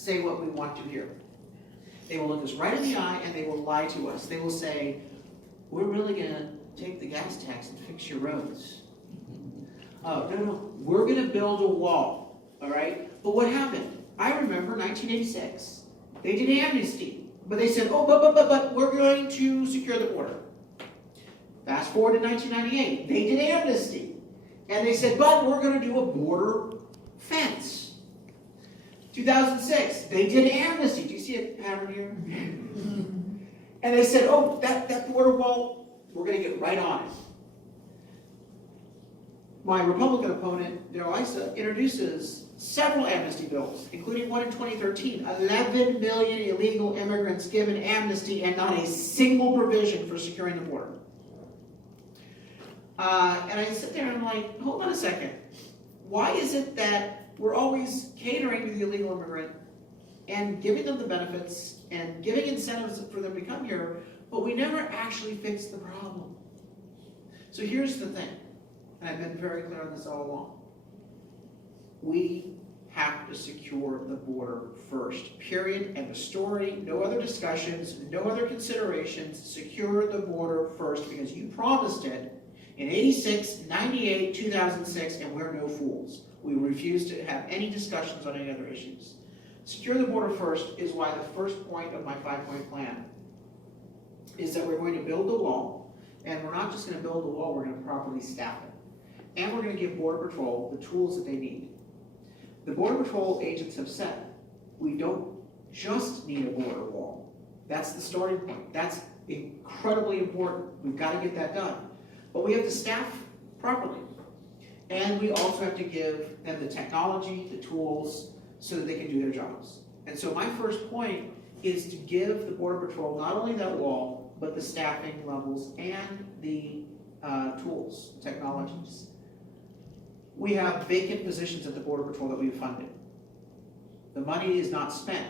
say what we want to hear. They will look us right in the eye and they will lie to us. They will say, we're really going to take the gas tax and fix your roads. Oh, no, we're going to build a wall, all right? But what happened? I remember 1986. They did amnesty, but they said, oh, but we're going to secure the border. Fast forward to 1998. They did amnesty, and they said, but we're going to do a border fence. 2006, they did amnesty. Do you see a pattern here? And they said, oh, that border wall, we're going to get right on it. My Republican opponent, Darrell Issa, introduces several amnesty bills, including one in 2013, 11 million illegal immigrants given amnesty and not a single provision for securing the border. And I sit there and I'm like, hold on a second. Why is it that we're always catering to the illegal immigrant and giving them the benefits and giving incentives for them to come here, but we never actually fix the problem? So here's the thing, and I've been very clear on this all along. We have to secure the border first, period, end of story. No other discussions, no other considerations. Secure the border first, because you promised it in 86, 98, 2006, and we're no fools. We refuse to have any discussions on any other issues. Secure the border first is why the first point of my 5-point plan is that we're going to build the wall, and we're not just going to build the wall, we're going to properly staff it. And we're going to give Border Patrol the tools that they need. The Border Patrol agents have said, we don't just need a border wall. That's the starting point. That's incredibly important. We've got to get that done. But we have to staff properly. And we also have to give them the technology, the tools, so that they can do their jobs. And so my first point is to give the Border Patrol not only that wall, but the staffing levels and the tools, technologies. We have vacant positions at the Border Patrol that we've funded. The money is not spent.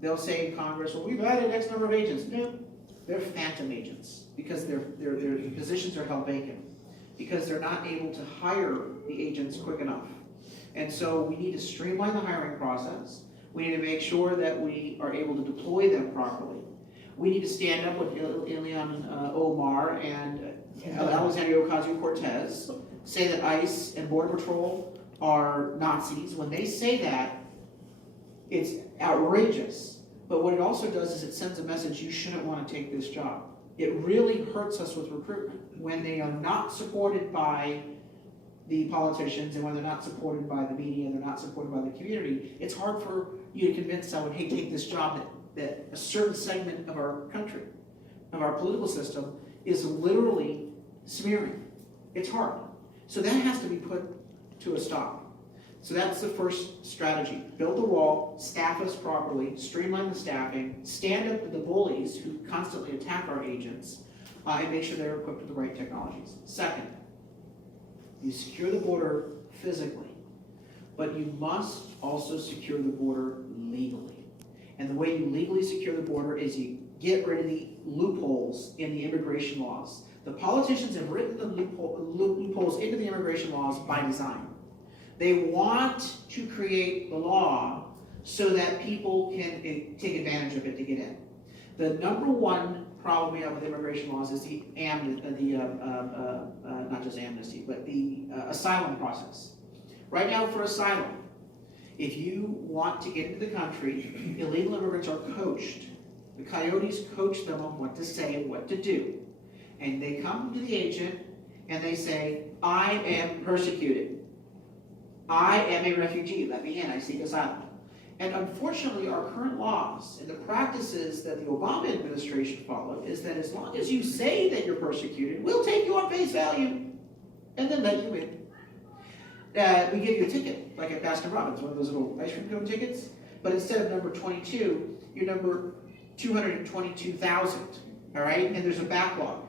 They'll say in Congress, well, we've added X number of agents. No, they're phantom agents because their positions are held vacant, because they're not able to hire the agents quick enough. And so we need to streamline the hiring process. We need to make sure that we are able to deploy them properly. We need to stand up with Ileana Omar and Alexandria Ocasio-Cortez, say that ICE and Border Patrol are Nazis. When they say that, it's outrageous. But what it also does is it sends a message, you shouldn't want to take this job. It really hurts us with recruitment when they are not supported by the politicians, and when they're not supported by the media, and they're not supported by the community. It's hard for you to convince someone, hey, take this job that a certain segment of our country, of our political system, is literally smearing. It's hard. So that has to be put to a stop. So that's the first strategy. Build the wall, staff us properly, streamline the staffing, stand up to the bullies who constantly attack our agents, and make sure they're equipped with the right technologies. Second, you secure the border physically, but you must also secure the border legally. And the way you legally secure the border is you get rid of the loopholes in the immigration laws. The politicians have written the loopholes into the immigration laws by design. They want to create the law so that people can take advantage of it to get in. The number one problem we have with immigration laws is not just amnesty, but the asylum process. Right now for asylum, if you want to get into the country, illegal immigrants are coached. The coyotes coach them on what to say and what to do. And they come to the agent and they say, I am persecuted. I am a refugee. Let me in. I seek asylum. And unfortunately, our current laws and the practices that the Obama administration followed is that as long as you say that you're persecuted, we'll take you on face value and then let you in. We give you a ticket, like at Baskin Robbins, one of those little ice cream cone tickets, but instead of number 22, you're number 222,000, all right? And there's a backlog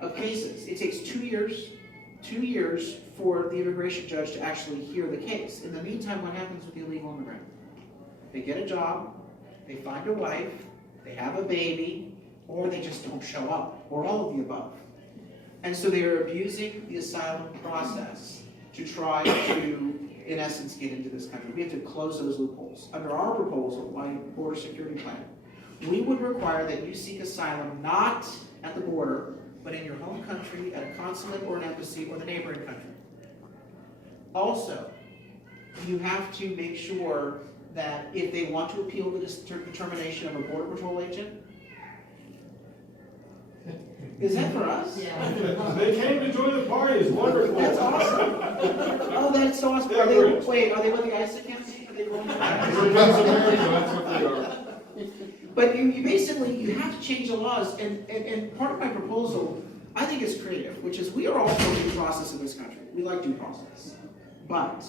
of cases. It takes 2 years for the immigration judge to actually hear the case. In the meantime, what happens with the illegal immigrant? They get a job, they find a wife, they have a baby, or they just don't show up, or all of the above. And so they are abusing the asylum process to try to in essence, get into this country. We have to close those loopholes. Under our proposal, my border security plan, we would require that you seek asylum not at the border, but in your home country, at a consulate or an embassy or the neighboring country. Also, you have to make sure that if they want to appeal the determination of a Border Patrol agent, is that for us? Yeah. They came to join the party, it's wonderful. That's awesome. Oh, that's so awesome. Yeah, Are they with the ISIS campaign? Are they going to That's what they are. But you basically, you have to change the laws, and part of my proposal, I think is creative, which is we are all for due process in this country. We like due process. But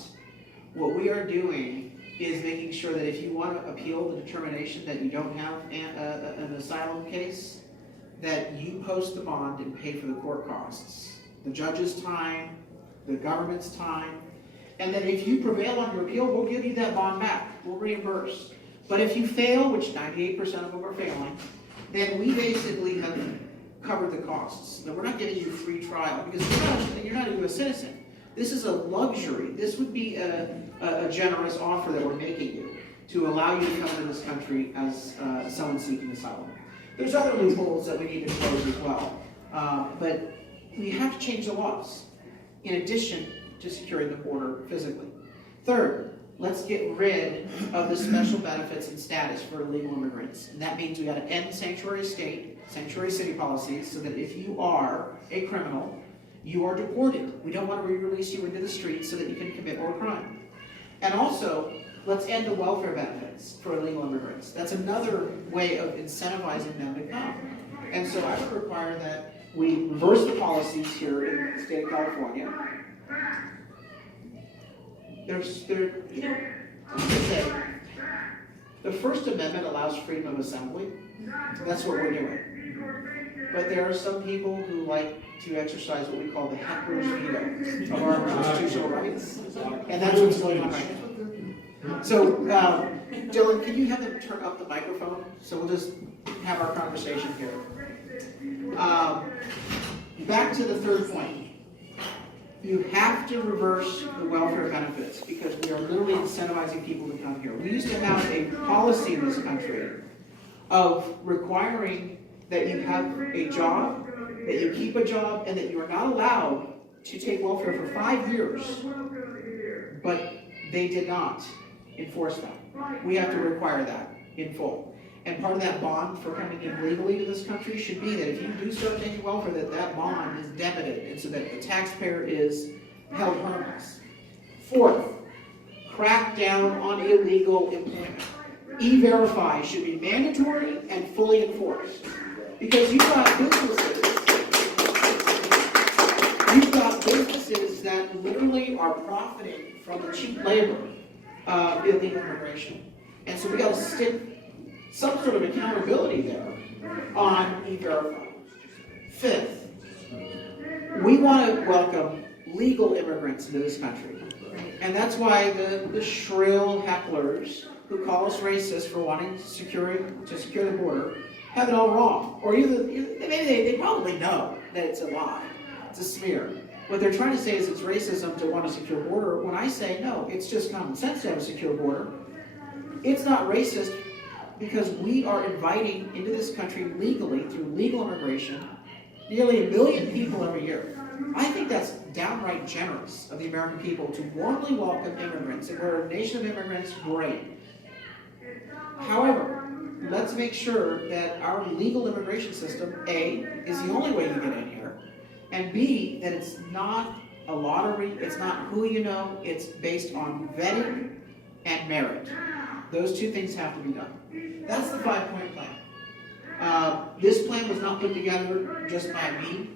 what we are doing is making sure that if you want to appeal the determination that you don't have an asylum case, that you post the bond and pay for the court costs, the judge's time, the government's time, and that if you prevail on your appeal, we'll give you that bond back. We'll reimburse. But if you fail, which 98% of them are failing, then we basically have covered the costs. Now, we're not giving you a free trial because you're not a U.S. citizen. This is a luxury. This would be a generous offer that we're making you to allow you to come to this country as someone seeking asylum. There's other loopholes that we need to close as well, but we have to change the laws in addition to securing the border physically. Third, let's get rid of the special benefits and status for illegal immigrants. And that means we got to end sanctuary state, sanctuary city policies so that if you are a criminal, you are deported. We don't want to re-release you into the streets so that you can commit more crime. And also, let's end the welfare benefits for illegal immigrants. That's another way of incentivizing them to come. And so I would require that we reverse the policies here in the state of California. The First Amendment allows freedom of assembly. That's what we're doing. But there are some people who like to exercise what we call the heckler's veto of our constitutional rights. And that's what's going on right now. So, Dylan, can you have them turn up the microphone? So we'll just have our conversation here. Back to the third point. You have to reverse the welfare benefits because we are literally incentivizing people to come here. We used to have a policy in this country of requiring that you have a job, that you keep a job, and that you are not allowed to take welfare for 5 years. But they did not enforce that. We have to require that in full. And part of that bond for coming in legally to this country should be that if you do start taking welfare, that bond is debited, and so that the taxpayer is held harmless. Fourth, crack down on illegal employment. E-Verify should be mandatory and fully enforced. Because you've got businesses that literally are profiting from the cheap labor of illegal immigration. And so we got to stick some sort of accountability there on E-Verify. Fifth, we want to welcome legal immigrants into this country. And that's why the shrill hecklers who call us racist for wanting to secure the border have it all wrong. Or maybe they probably know that it's a lie. It's a smear. What they're trying to say is it's racism to want a secure border. When I say no, it's just common sense to have a secure border. It's not racist because we are inviting into this country legally, through legal immigration, nearly 1 million people every year. I think that's downright generous of the American people to warmly welcome immigrants. And we're a nation of immigrants, great. However, let's make sure that our legal immigration system, A, is the only way you get in here, and B, that it's not a lottery, it's not who you know, it's based on vetting and merit. Those two things have to be done. That's the 5-point plan. This plan was not put together just by me.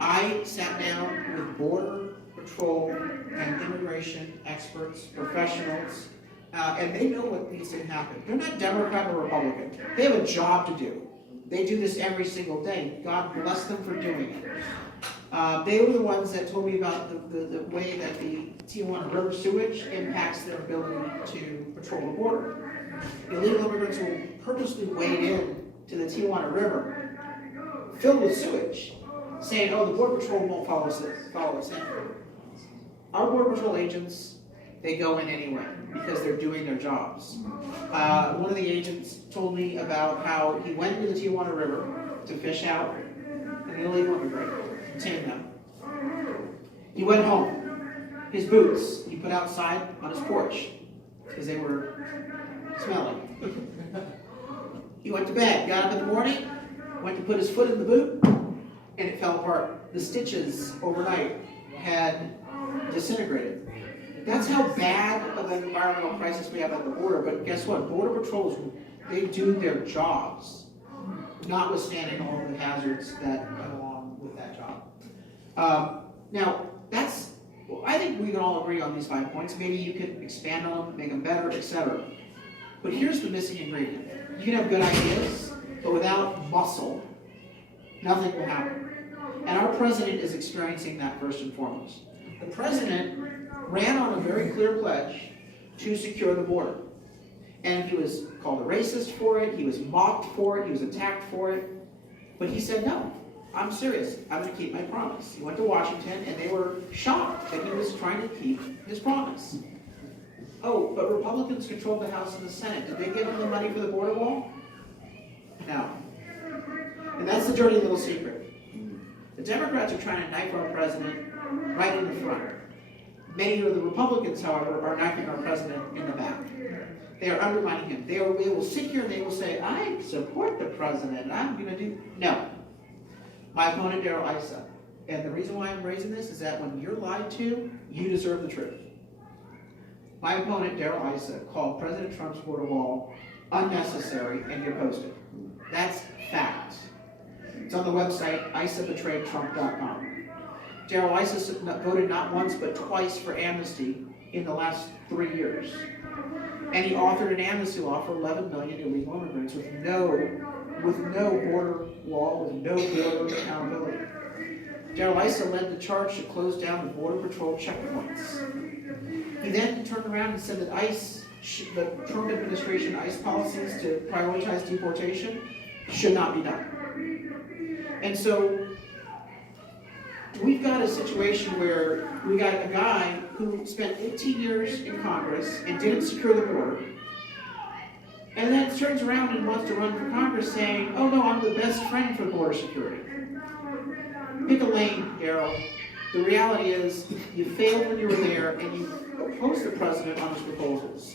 I sat down with Border Patrol and immigration experts, professionals, and they know what needs to happen. They're not Democrat or Republican. They have a job to do. They do this every single day. God bless them for doing it. They were the ones that told me about the way that the Tijuana River sewage impacts their ability to patrol the border. Illegal immigrants will purposely wade in to the Tijuana River filled with sewage, saying, oh, the Border Patrol won't follow us in. Our Border Patrol agents they go in anyway because they're doing their jobs. One of the agents told me about how he went to the Tijuana River to fish out an illegal immigrant, contain them. He went home. His boots he put outside on his porch because they were smelling. He went to bed, got up in the morning, went to put his foot in the boot, and it fell apart. The stitches overnight had disintegrated. That's how bad of an environmental crisis we have at the border. But guess what? Border patrols, they do their jobs, notwithstanding all of the hazards that come along with that job. Now, I think we can all agree on these 5 points. Maybe you could expand on them, make them better, etc. But here's the missing ingredient. You can have good ideas, but without muscle, nothing will happen. And our president is experiencing that first and foremost. The president ran on a very clear pledge to secure the border. And he was called a racist for it, he was mocked for it, he was attacked for it. But he said, no, I'm serious, I'm going to keep my promise. He went to Washington and they were shocked that he was trying to keep his promise. Oh, but Republicans controlled the House and the Senate. Did they give him the money for the border wall? No. And that's the dirty little secret. The Democrats are trying to knife our president right in the front. Many of the Republicans, however, are knifing our president in the back. They are undermining him. They will sit here and they will say, I support the president. I'm going to do... No. My opponent, Darrell Issa. And the reason why I'm raising this is that when you're lied to, you deserve the truth. My opponent, Darrell Issa, called President Trump's border wall unnecessary and he opposed it. That's fact. It's on the website IssaBetrayedTrump.com. Darrell Issa voted not once but twice for amnesty in the last 3 years. And he authored an amnesty law for 11 million illegal immigrants with no border wall, with no border accountability. Darrell Issa led the charge to close down the Border Patrol checkpoints. He then turned around and said that the Trump administration ICE policies to prioritize deportation should not be done. And so we've got a situation where we got a guy who spent 18 years in Congress and didn't secure the border, and then turns around and wants to run for Congress saying, oh no, I'm the best friend for border security. Pick a lane, Darrell. The reality is you failed when you were there and you opposed the president on his proposals.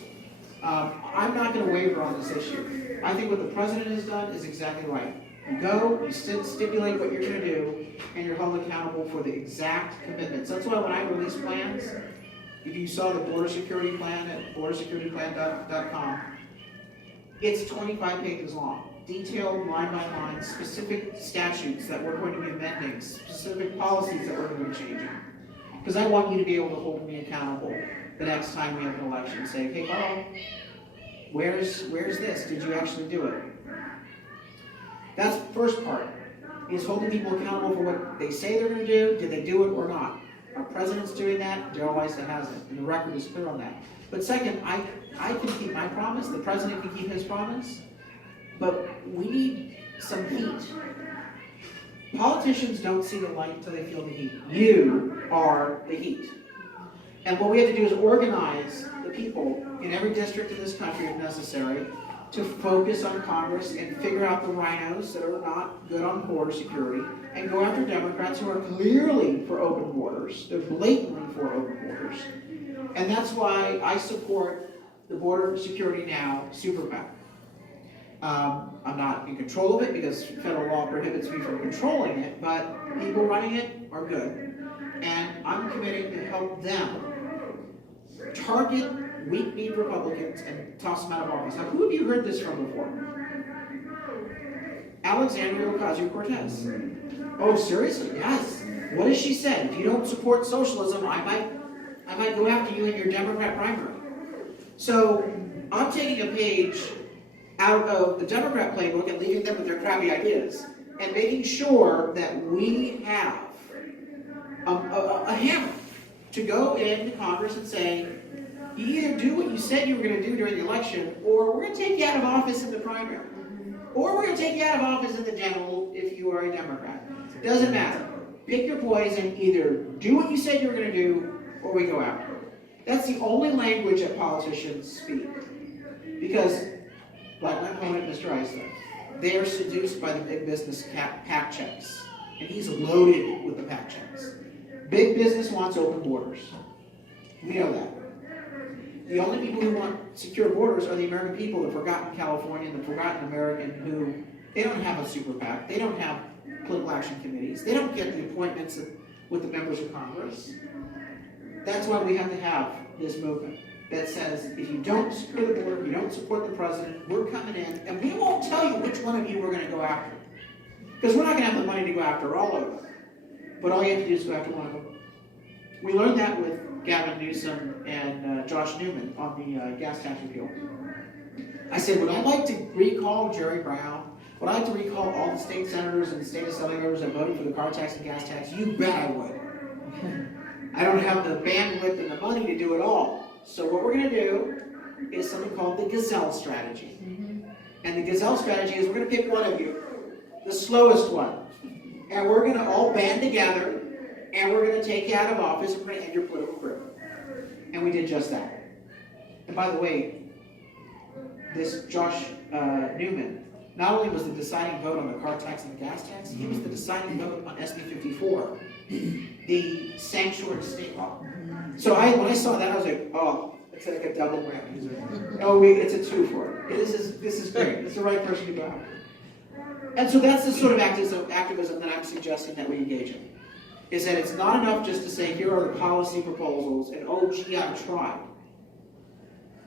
I'm not going to waver on this issue. I think what the president has done is exactly right. You go, you stipulate what you're going to do, and you're held accountable for the exact commitments. That's why when I release plans, if you saw the border security plan at bordersecurityplan.com, it's 25 pages long, detailed line by line, specific statutes that we're going to be amending, specific policies that we're going to be changing. Because I want you to be able to hold me accountable the next time we have an election. Say, hey, Carl, where's this? Did you actually do it? That's the first part, is holding people accountable for what they say they're going to do. Did they do it or not? Our president's doing that. Darrell Issa hasn't, and the record is clear on that. But second, I can keep my promise. The president can keep his promise. But we need some heat. Politicians don't see the light until they feel the heat. You are the heat. And what we have to do is organize the people in every district in this country, if necessary, to focus on Congress and figure out the rhinos that are not good on border security and go after Democrats who are clearly for open borders. They're blatantly for open borders. And that's why I support the Border Security Now Super PAC. I'm not in control of it because federal law prohibits me from controlling it, but people running it are good. And I'm committed to help them target weak-kneed Republicans and toss them out of office. Now, who have you heard this from before? Alexandria Ocasio-Cortez. Oh, seriously? Yes. What has she said? If you don't support socialism, I might go after you in your Democrat primary. So I'm taking a page out of the Democrat playbook and leaving them with their crappy ideas and making sure that we have a hammer to go into Congress and say, you either do what you said you were going to do during the election, or we're going to take you out of office in the primary. Or we're going to take you out of office in the general if you are a Democrat. It doesn't matter. Pick your poison. Either do what you said you were going to do, or we go after it. That's the only language that politicians speak. Because, like my opponent, Mr. Eisler, they are seduced by the big business PAC checks. And he's loaded with the PAC checks. Big business wants open borders. We know that. The only people who want secure borders are the American people, the forgotten Californian, the forgotten American who, they don't have a super PAC, they don't have political action committees, they don't get the appointments with the members of Congress. That's why we have to have this movement that says, if you don't secure the border, if you don't support the president, we're coming in, and we won't tell you which one of you we're going to go after. Because we're not going to have the money to go after all of them. But all you have to do is go after one of them. We learned that with Gavin Newsom and Josh Newman on the gas tax repeal. I said, would I like to recall Jerry Brown? Would I like to recall all the state senators and state assembly members that voted for the car tax and gas tax? You bet I would. I don't have the bandwidth and the money to do it all. So what we're going to do is something called the Gazelle strategy. And the Gazelle strategy is we're going to pick one of you, the slowest one. And we're going to all band together, and we're going to take you out of office and we're going to end your political career. And we did just that. And by the way, this Josh Newman not only was the deciding vote on the car tax and the gas tax, he was the deciding vote on SB 54, the sanctuary state law. So when I saw that, I was like, oh, it's like a double whammy. Oh, it's a two for it. This is great. It's the right person to go after. And so that's the sort of activism that I'm suggesting that we engage in. Is that it's not enough just to say, here are the policy proposals, and oh, gee, I tried.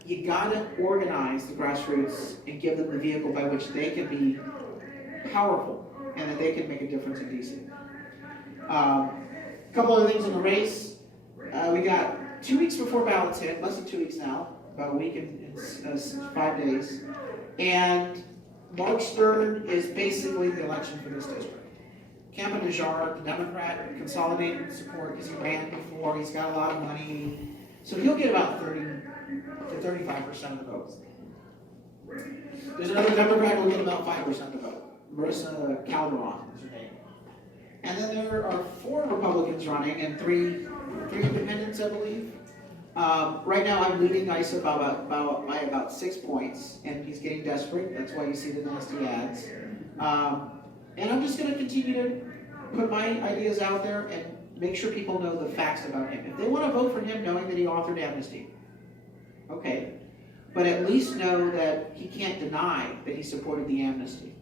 You gotta organize the grassroots and give them the vehicle by which they can be powerful and that they can make a difference in DC. A couple other things in the race. We got 2 weeks before ballots hit, less than 2 weeks now, about a week and 5 days. And Mark Stern is basically the election for this district. Campa Najjar, the Democrat, consolidated support because he ran before, he's got a lot of money. So he'll get about 30 to 35% of the vote. There's another Democrat who will get about 5% of the vote. Marissa Calderon is her name. And then there are 4 Republicans running and 3 independents, I believe. Right now I'm leading ISA by about 6 points, and he's getting desperate. That's why you see the nasty ads. And I'm just going to continue to put my ideas out there and make sure people know the facts about him. If they want to vote for him knowing that he authored amnesty, okay. But at least know that he can't deny that he supported the amnesty.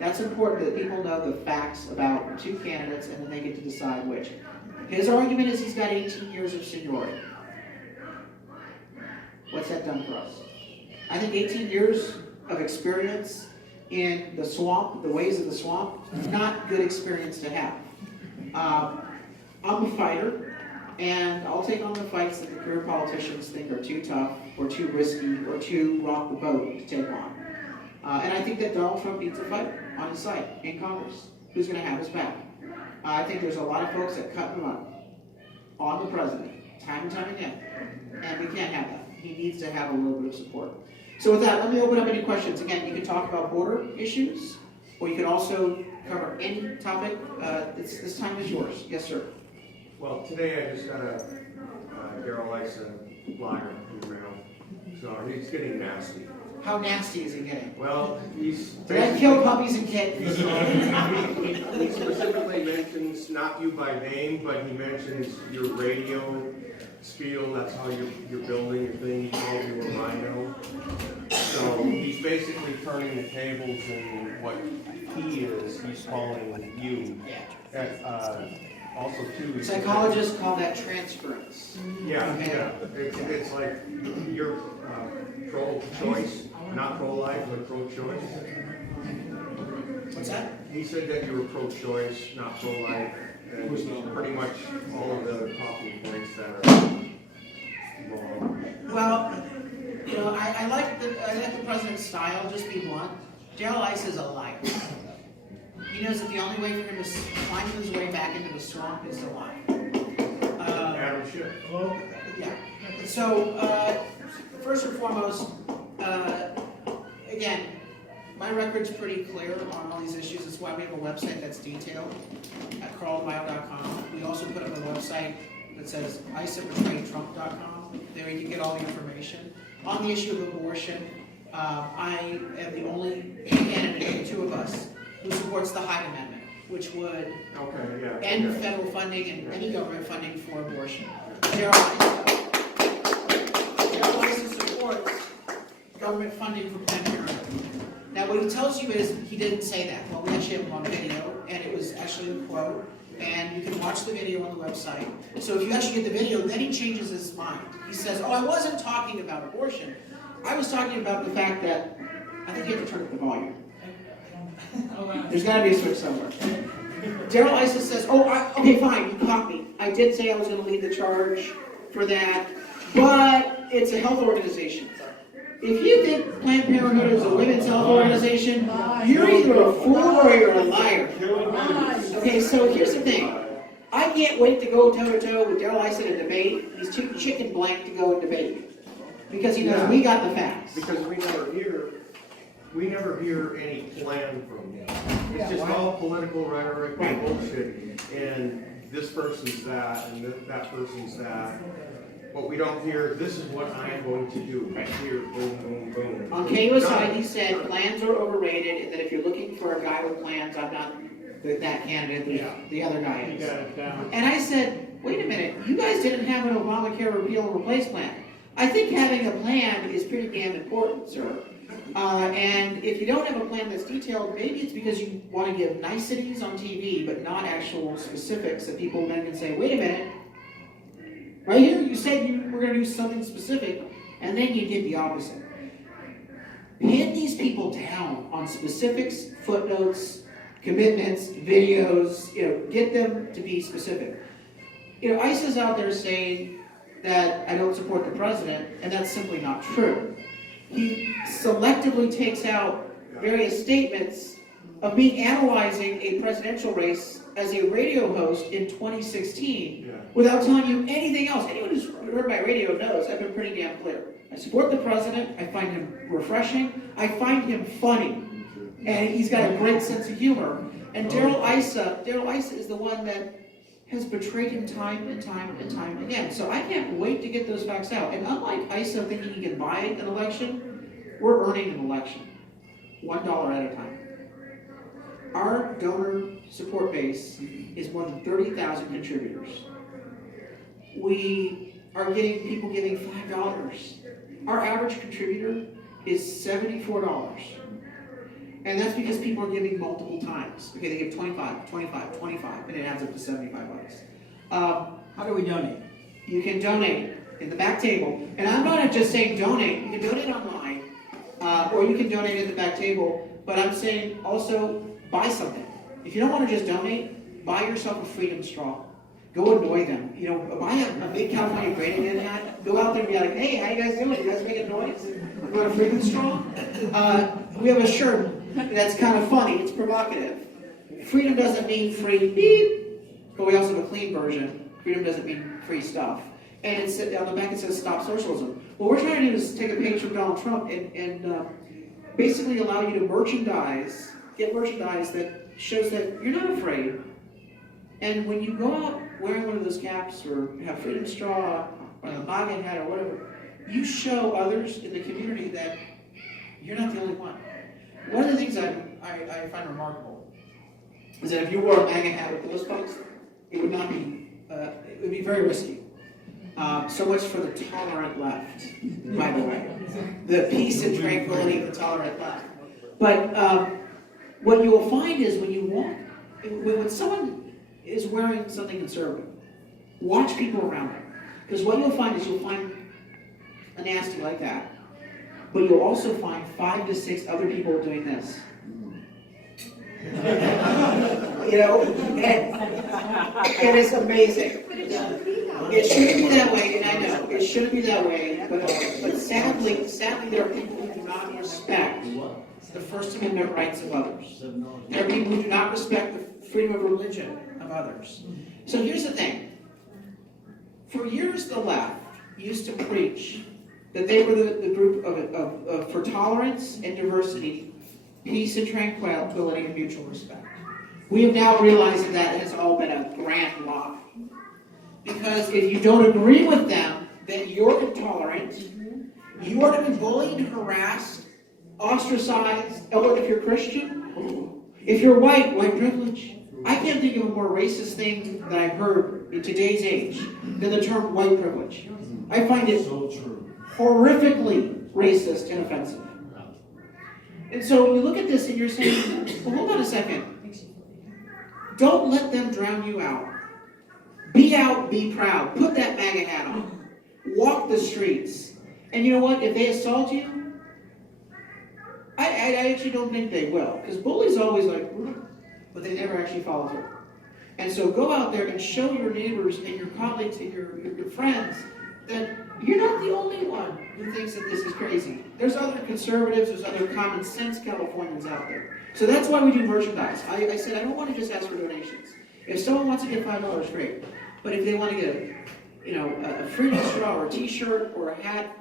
That's important that people know the facts about 2 candidates and then they get to decide which. His argument is he's got 18 years of seniority. What's that done for us? I think 18 years of experience in the swamp, the ways of the swamp, not good experience to have. I'm a fighter, and I'll take on the fights that the career politicians think are too tough, or too risky, or too rock the boat to take on. And I think that Donald Trump needs a fight on his side in Congress. Who's going to have his back? I think there's a lot of folks that cut and run on the president, time and time again, and we can't have that. He needs to have a little bit of support. So with that, let me open up any questions. Again, you can talk about border issues, or you can also cover any topic. This time is yours. Yes, sir. Well, today I just got a Daryl Isa flyer email, so he's getting nasty. How nasty is he getting? Well, he's Did I kill puppies and kittens? he specifically mentions not you by name, but he mentions your radio spiel. That's how you're building your thing. He called you a rhino. So he's basically turning the tables, and what he is, he's calling you. Also, too. Psychologists call that transference. Yeah, yeah. It's like you're pro-choice, not pro-life, but pro-choice. What's that? He said that you were pro-choice, not pro-life, and pretty much all of the other talking points that are wrong. Well, you know, I like the president's style. Just be blunt. Daryl Isa is a liar. He knows that the only way for him to climb his way back into the swamp is to lie. Adam Schiff. Yeah. So, first and foremost, again, my record's pretty clear on all these issues. That's why we have a website that's detailed at carldeMaio.com. We also put up a website that says isabetrayedtrump.com. there you can get all the information. On the issue of abortion, I am the only candidate, the two of us, who supports the Hyde Amendment, which would Okay, yeah. end yeah. federal funding and any government funding for abortion. Darrell Issa supports government funding for Planned Parenthood. Now, what he tells you is he didn't say that. Well, we actually have him on video, and it was actually a quote, and you can watch the video on the website. So if you actually get the video, then he changes his mind. He says, oh, I wasn't talking about abortion. I was talking about the fact that, I think you have to turn up the volume. There's got to be a switch somewhere. Darrell Issa says, okay, fine, you caught me. I did say I was going to lead the charge for that, but it's a health organization. If you think Planned Parenthood is a women's health organization, you're either a fool or you're a liar. Okay, so here's the thing. I can't wait to go toe-to-toe with Darrell Issa in a debate. He's too chicken blank to go and debate. Because he knows we got the facts. Because we never hear any plan from him. It's just all political rhetoric and bullshit. And this person's that, and that person's that. But we don't hear, this is what I'm going to do. Right here, boom, boom, boom. On KUSI, he said plans are overrated, and that if you're looking for a guy with plans, I'm not that candidate, the other guy is. And I said, wait a minute, you guys didn't have an Obamacare repeal and replace plan. I think having a plan is pretty damn important, sir. And if you don't have a plan that's detailed, maybe it's because you want to give niceties on TV, but not actual specifics that people then can say, wait a minute, right here you said you were going to do something specific, and then you did the opposite. Pin these people down on specifics, footnotes, commitments, videos, get them to be specific. Issa's out there saying that I don't support the president, and that's simply not true. He selectively takes out various statements of me analyzing a presidential race as a radio host in 2016 without telling you anything else. Anyone who's heard my radio knows I've been pretty damn clear. I support the president. I find him refreshing. I find him funny. And he's got a great sense of humor. And Darrell Issa is the one that has betrayed him time and time and time again. So I can't wait to get those facts out. And unlike Issa thinking he can buy an election, we're earning an election. $1 at a time. Our donor support base is more than 30,000 contributors. We are getting people giving $5. Our average contributor is $74. And that's because people are giving multiple times. Okay, they give 25, 25, 25, and it adds up to 75 bucks. How do we donate? You can donate in the back table. And I'm not just saying donate. You can donate online, or you can donate at the back table. But I'm saying also buy something. If you don't want to just donate, buy yourself a Freedom Straw. Go annoy them. Buy a big California Great Again hat. Go out there and be like, hey, how you guys doing? You guys making noise? You want a Freedom Straw? We have a shirt that's kind of funny. It's provocative. Freedom doesn't mean free beep, but we also have a clean version. Freedom doesn't mean free stuff. And it's on the back it says stop socialism. What we're trying to do is take a page from Donald Trump and basically allow you to get merchandise that shows that you're not afraid. And when you go out wearing one of those caps or have Freedom Straw or a MAGA hat or whatever, you show others in the community that you're not the only one. One of the things I find remarkable is that if you wore a MAGA hat with those folks, it would be very risky. So much for the tolerant left, by the way. The peace and tranquility of the tolerant left. But what you will find is when someone is wearing something conservative, watch people around them. Because what you'll find is you'll find a nasty like that. But you'll also find 5 to 6 other people doing this. And it's amazing. It shouldn't be that way, and I know it shouldn't be that way. But sadly, there are people who do not respect the First Amendment rights of others. There are people who do not respect the freedom of religion of others. So here's the thing. For years, the left used to preach that they were the group for tolerance and diversity, peace and tranquility, and mutual respect. We have now realized that has all been a grand lie. Because if you don't agree with them, that you're intolerant, you are to be bullied, harassed, ostracized, or if you're Christian, if you're white privilege. I can't think of a more racist thing that I've heard in today's age than the term white privilege. I find it So true. horrifically racist and offensive. And so you look at this and you're saying, well, hold on a second. Don't let them drown you out. Be out, be proud. Put that MAGA hat on. Walk the streets. And you know what? If they assault you, I actually don't think they will. Because bullies always like, but they never actually follow through. And so go out there and show your neighbors and your colleagues and your friends that you're not the only one who thinks that this is crazy. There's other conservatives, there's other common sense Californians out there. So that's why we do merchandise. I said I don't want to just ask for donations. If someone wants to give $5, great. But if they want to get a freedom straw or a t-shirt or a hat,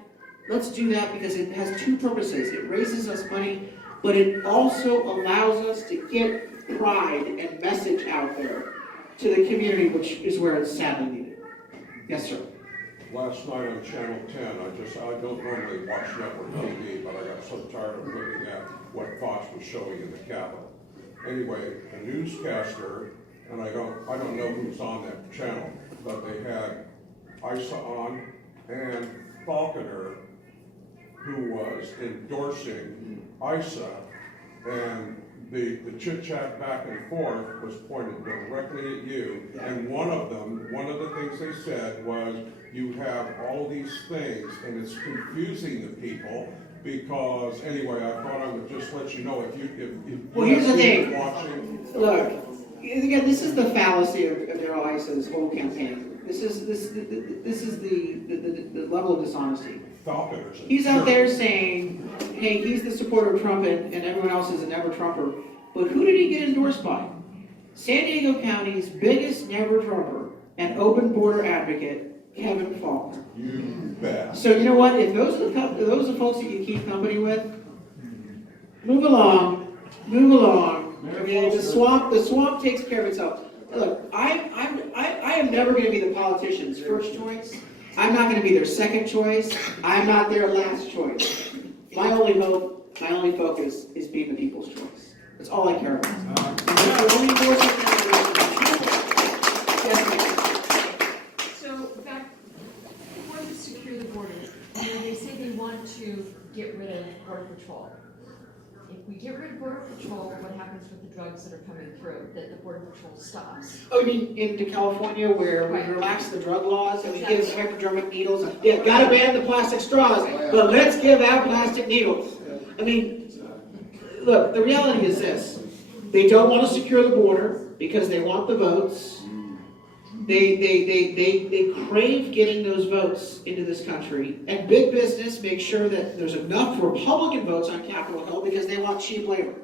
let's do that because it has two purposes. It raises us money, but it also allows us to get pride and message out there to the community, which is where it's sadly needed. Yes, sir. Last night on Channel 10, I don't normally watch network TV, but I got so tired of looking at what Fox was showing in the Capitol. Anyway, a newscaster, and I don't know who's on that channel, but they had Isa on and Falconer, who was endorsing Isa, and the chit-chat back and forth was pointed directly at you. And one of the things they said was, you have all these things and it's confusing the people because, anyway, I thought I would just let you know if Well, here's the thing. Watching. Look, again, this is the fallacy of Daryl Isa's whole campaign. This is the level of dishonesty. Falconers. He's out there saying, hey, he's the supporter of Trump and everyone else is a never-Trumper. But who did he get endorsed by? San Diego County's biggest never-Trumper and open border advocate, Kevin Faulkner. You bet. So you know what? If those are the folks that you keep company with, move along. I mean, the swamp takes care of itself. Look, I am never going to be the politician's first choice. I'm not going to be their second choice. I'm not their last choice. My only hope, my only focus is being the people's choice. That's all I care about. And that's the only endorsement that yes, ma'am. So back, before to secure the border, they say they want to get rid of Border Patrol. If we get rid of Border Patrol, what happens with the drugs that are coming through, that the Border Patrol stops? Oh, you mean into California where we Right. relax the drug laws and we give Exactly. hypodermic needles? Yeah, gotta ban the plastic straws, but let's give out plastic needles. I mean, look, the reality is this. They don't want to secure the border because they want the votes. They crave getting those votes into this country. And big business makes sure that there's enough Republican votes on Capitol Hill because they want cheap labor.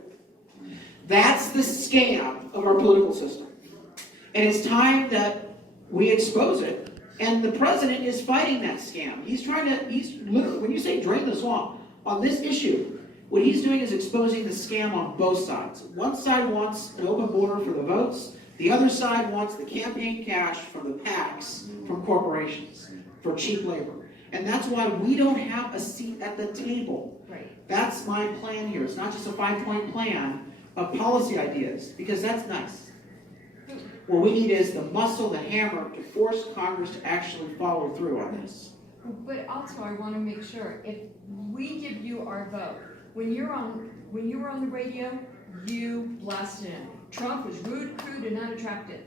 That's the scam of our political system. And it's time that we expose it. And the president is fighting that scam. He's literally, when you say drain the swamp, on this issue, what he's doing is exposing the scam on both sides. One side wants an open border for the votes. The other side wants the campaign cash from the PACs, from corporations, for cheap labor. And that's why we don't have a seat at the table. Right. That's my plan here. It's not just a 5-point plan of policy ideas, because that's nice. What we need is the muscle, the hammer, to force Congress to actually follow through on this. But also, I want to make sure, if we give you our vote, when you were on the radio, you blasted him. Trump was rude, crude, and unattractive.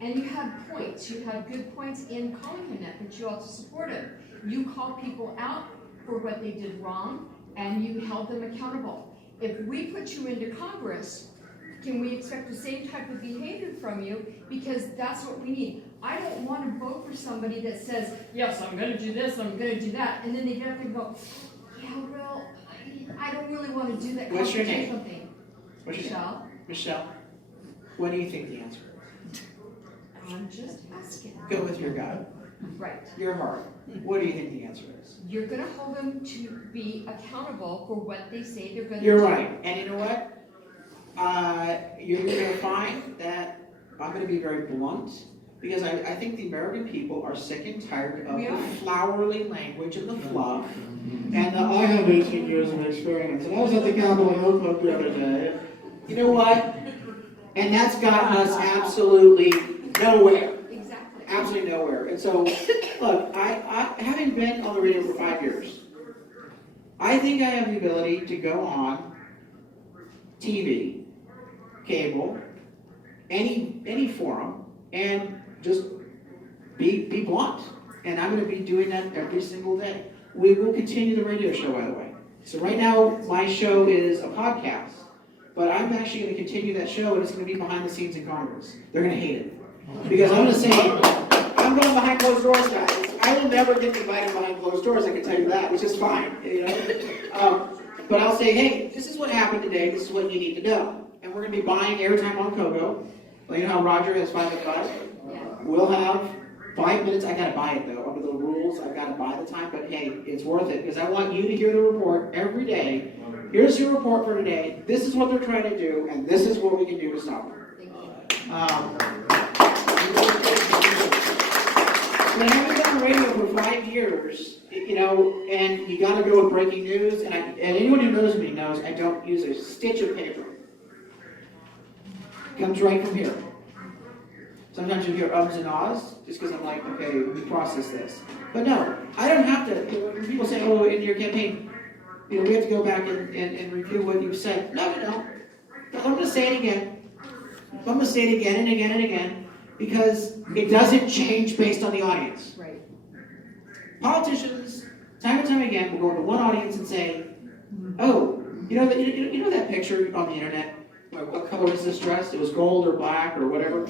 And you had points. You had good points in calling him that, but you also support him. You called people out for what they did wrong, and you held them accountable. If we put you into Congress, can we expect the same type of behavior from you? Because that's what we need. I don't want to vote for somebody that says, yes, I'm going to do this, I'm going to do that, and then they get up and go, yeah, well, I don't really want to do that. What's your Can I do name? something? What's your name? Michelle, Michelle, what do you think the answer is? I'm just asking. Go with your gut, Right. your heart. What do you think the answer is? You're going to hold them to be accountable for what they say they're going to do. You're right. And you know what? You're going to find that I'm going to be very blunt. Because I think the American people are sick and tired of We the are. flowery language and the fluff. And I have 18 years of experience, and I was at the Capitol Hill Club the other day. You know what? And that's gotten us absolutely nowhere. Exactly. Absolutely nowhere. And so, look, I having been on the radio for 5 years, I think I have the ability to go on TV, cable, any forum, and just be blunt. And I'm going to be doing that every single day. We will continue the radio show, by the way. So right now, my show is a podcast, but I'm actually going to continue that show, and it's going to be behind the scenes in Congress. They're going to hate it. Because I'm going to say, I'm going behind closed doors, guys. I will never get invited behind closed doors, I can tell you that, which is fine, you know. But I'll say, hey, this is what happened today, this is what you need to know. And we're going to be buying airtime on Kogo. Well, you know how Roger has 5 at 5? Yeah. We'll have 5 minutes. I gotta buy it though. Under the rules, I've gotta buy the time, but hey, it's worth it because I want you to hear the report every day. Here's your report for today. This is what they're trying to do, and this is what we can do to stop them. When I've been on the radio for 5 years, you know, and you gotta go with breaking news, and anyone who knows me knows I don't use a stitch of paper. Comes right from here. Sometimes you hear ums and ahs, just because I'm like, okay, we process this. But no, I don't have to. When people say, oh, in your campaign, you know, we have to go back and review what you've said. No, you don't. I'm going to say it again. I'm going to say it again and again and again, because it doesn't change based on the audience. Right. Politicians, time and time again, will go into one audience and say, oh, you know that picture on the internet? What color is this dress? It was gold or black or whatever.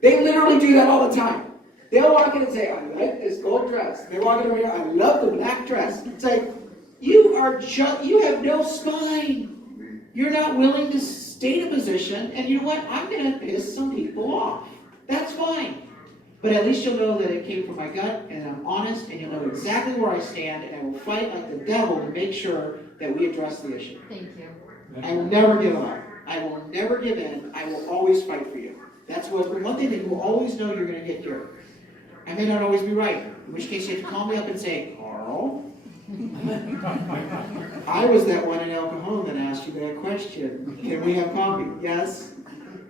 They literally do that all the time. They'll walk in and say, I like this gold dress. They walk in over here, I love the black dress. It's like, you have no spine. You're not willing to state a position, and you know what? I'm going to piss some people off. That's fine. But at least you'll know that it came from my gut, and I'm honest, and you'll know exactly where I stand, and I will fight like the devil to make sure that we address the issue. Thank you. I will never give up. I will never give in. I will always fight for you. That's one thing that you will always know you're going to get here. I may not always be right, in which case you have to call me up and say, Carl, I was that one in El Cajon that asked you that question. Can we have coffee? Yes.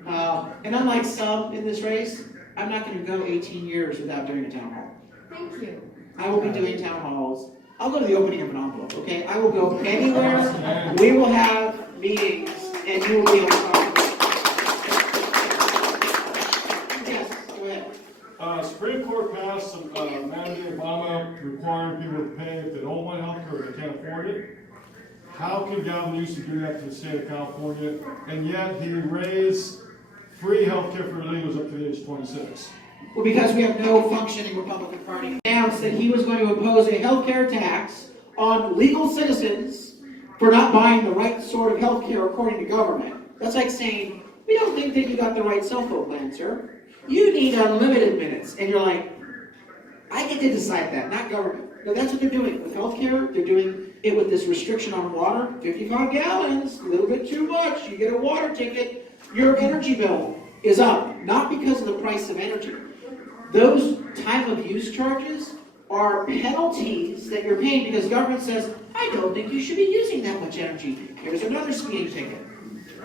And unlike some in this race, I'm not going to go 18 years without doing a town hall. Thank you. I will be doing town halls. I'll go to the opening of an envelope, okay? I will go anywhere. We will have meetings, and you will be able to talk. Yes, go ahead. Supreme Court passed some mandate Obama requiring people to pay if they don't want health care or they can't afford it. How can Gavin Newsom do that to the state of California? And yet he raised free health care for illegals up to the age of 26. Well, because we have no functioning Republican Party. Announced that he was going to impose a health care tax on legal citizens for not buying the right sort of health care according to government. That's like saying, we don't think that you got the right cell phone plan, sir. You need unlimited minutes. And you're like, I get to decide that, not government. No, that's what they're doing with health care. They're doing it with this restriction on water. 55 gallons, a little bit too much. You get a water ticket, your energy bill is up. Not because of the price of energy. Those time of use charges are penalties that you're paying because government says, I don't think you should be using that much energy. Here's another speeding ticket.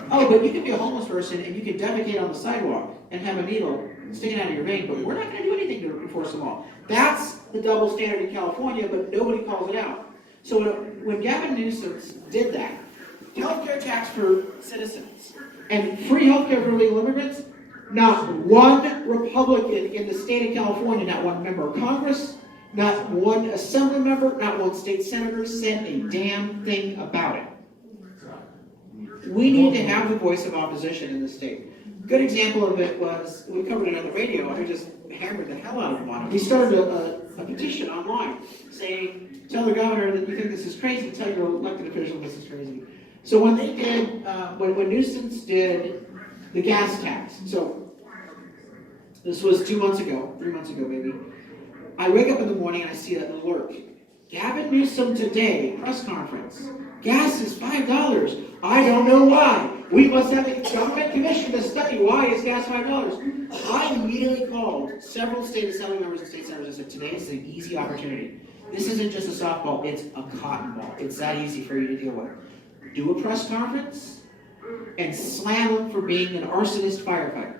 Oh, but you can be a homeless person and you can defecate on the sidewalk and have a needle sticking out of your vein, but we're not going to do anything to enforce the law. That's the double standard in California, but nobody calls it out. So when Gavin Newsom did that, healthcare tax for citizens and free healthcare for illegal immigrants, not one Republican in the state of California, not one member of Congress, not one assembly member, not one state senator said a damn thing about it. We need to have the voice of opposition in the state. Good example of it was, we covered it on the radio, I just hammered the hell out of him on it. He started a petition online saying, tell the governor that you think this is crazy, tell your elected official this is crazy. So when they did, when Newsom did the gas tax, so this was 2 months ago, 3 months ago maybe, I wake up in the morning and I see an alert. Gavin Newsom today, press conference. Gas is $5. I don't know why. we must have a government commission to study why is gas $5. I immediately called several state assembly members and state senators and said, today is an easy opportunity. This isn't just a softball, it's a cotton ball. It's that easy for you to deal with. Do a press conference and slam them for being an arsonist firefighter.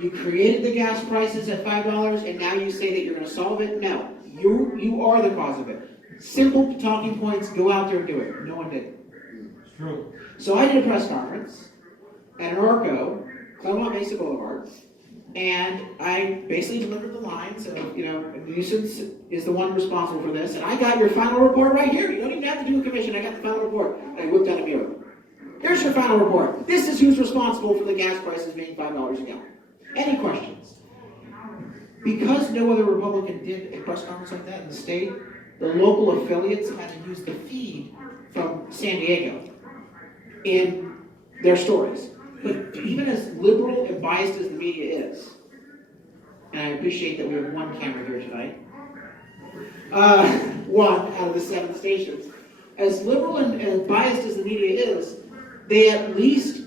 You created the gas prices at $5 and now you say that you're going to solve it? No. You are the cause of it. Simple talking points, go out there and do it. No one did. It's true. So I did a press conference at an Arco, Claremont Mesa Boulevard, and I basically delivered the lines of, nuisance is the one responsible for this, and I got your final report right here. You don't even have to do a commission. I got the final report. And I whipped out a mirror. Here's your final report. This is who's responsible for the gas prices being $5 a gallon. Any questions? Because no other Republican did a press conference like that in the state, the local affiliates had to use the feed from San Diego in their stories. But even as liberal and biased as the media is, and I appreciate that we have one camera here tonight, one out of the 7 stations, as liberal and biased as the media is, they at least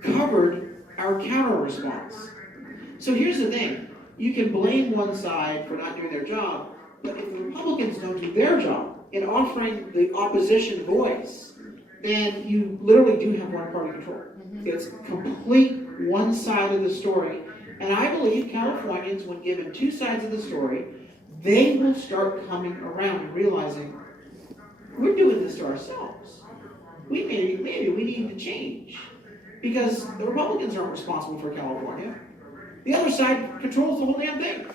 covered our counter response. So here's the thing. You can blame one side for not doing their job, but if the Republicans don't do their job in offering the opposition voice, then you literally do have one party control. It's complete one side of the story. And I believe Californians, when given 2 sides of the story, they will start coming around and realizing we're doing this to ourselves. Maybe we need to change. Because the Republicans aren't responsible for California. The other side controls the whole damn thing.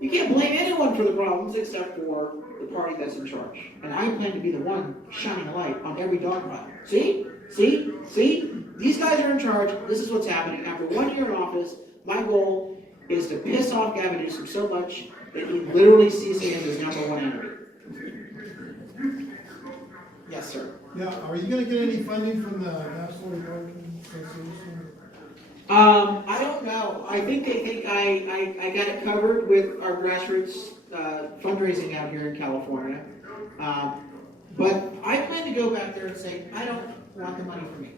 You can't blame anyone for the problems except for the party that's in charge. And I plan to be the one shining a light on every dogpile. See? These guys are in charge. This is what's happening. After 1 year in office, my goal is to piss off Gavin Newsom so much that he literally sees me as his #1 enemy. Yes, sir. Yeah, are you gonna get any funding from the National Republican Association? I don't know. I think they think I got it covered with our grassroots fundraising out here in California. But I plan to go back there and say, I don't want the money for me.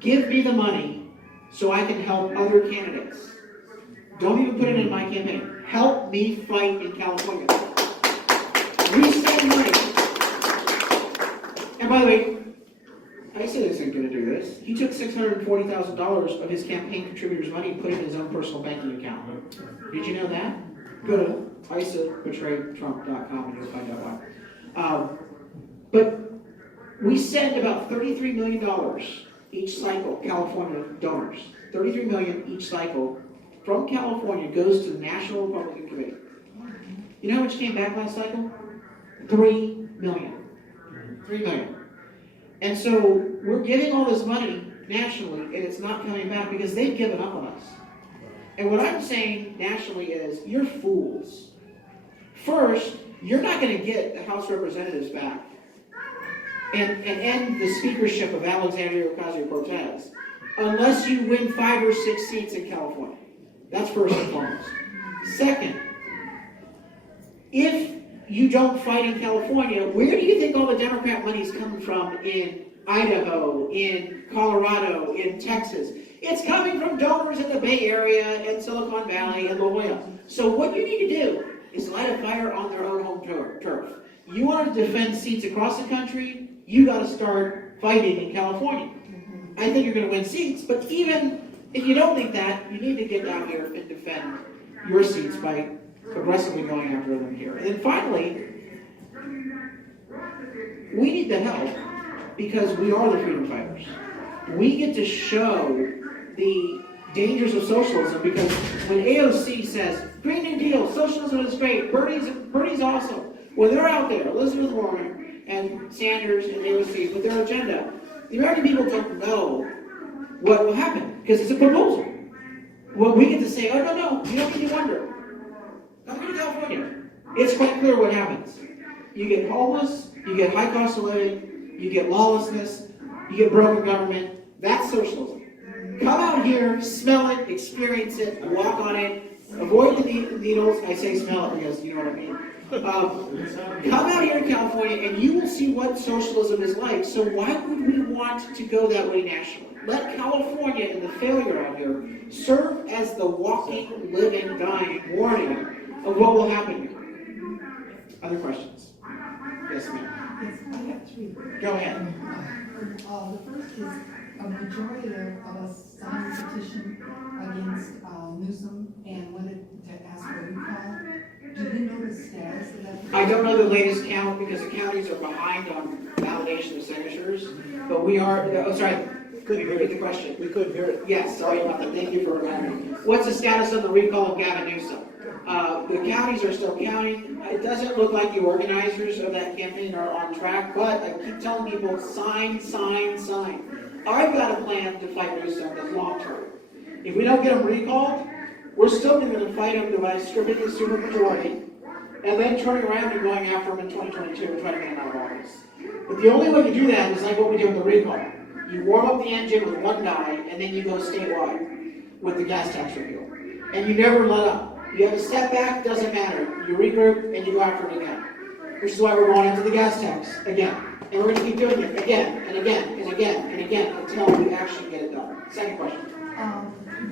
Give me the money so I can help other candidates. Don't even put it in my campaign. Help me fight in California. We send money. And by the way, I said I wasn't going to do this. He took $640,000 of his campaign contributors' money and put it in his own personal banking account. Did you know that? Go to isabetrayedtrump.com and you'll find out why. But we send about $33 million each cycle, California donors. $33 million each cycle from California goes to the National Republican Committee. You know how much came back last cycle? $3 million. $3 million. And so we're getting all this money nationally, and it's not coming back because they've given up on us. And what I'm saying nationally is, you're fools. First, you're not going to get the House of Representatives back and end the speakership of Alexandria Ocasio-Cortez unless you win 5 or 6 seats in California. That's first and foremost. Second, if you don't fight in California, where do you think all the Democrat money is coming from in Idaho, in Colorado, in Texas? It's coming from donors in the Bay Area and Silicon Valley and La Jolla. So what you need to do is light a fire on their own home turf. You want to defend seats across the country, you got to start fighting in California. I think you're going to win seats, but even if you don't think that, you need to get down here and defend your seats by aggressively going after them here. And then finally, we need the help because we are the freedom fighters. We get to show the dangers of socialism because when AOC says, Green New Deal, socialism is great, Bernie's awesome, when they're out there, Elizabeth Warren and Sanders and AOC with their agenda, the American people don't know what will happen because it's a proposal. Well, we get to say, oh, no, you don't need to wonder. Come to California. It's quite clear what happens. You get homeless, you get high cost of living, you get lawlessness, you get broken government. That's socialism. Come out here, smell it, experience it, walk on it, avoid the needles. I say smell it because you know what I mean. Come out here to California and you will see what socialism is like. So why would we want to go that way nationally? Let California and the failure out here serve as the walking, living, dying warning of what will happen here. Other questions? Yes, ma'am. Yes, I have three. Go ahead. The first is a majority of us signed a petition against Newsom and wanted to ask for a recall. Do you know the status of that? I don't know the latest count because the counties are behind on validation of signatures, but we are, oh, sorry, couldn't hear the question. We couldn't hear it. Yes, sorry about that. Thank you for reminding me. What's the status of the recall of Gavin Newsom? The counties are still counting. It doesn't look like the organizers of that campaign are on track, but I keep telling people, sign, sign, sign. I've got a plan to fight Newsom that's long term. If we don't get him recalled, we're still going to fight him by stripping his supermajority and then turning around and going after him in 2022 and trying to get him out of office. But the only way to do that is like what we do with the recall. You warm up the engine with one guy and then you go statewide with the gas tax repeal. And you never let up. You have a setback, doesn't matter. You regroup and you go after it again. Which is why we're going into the gas tax again. And we're going to keep doing it again and again and again and again until we actually get it done. Second question.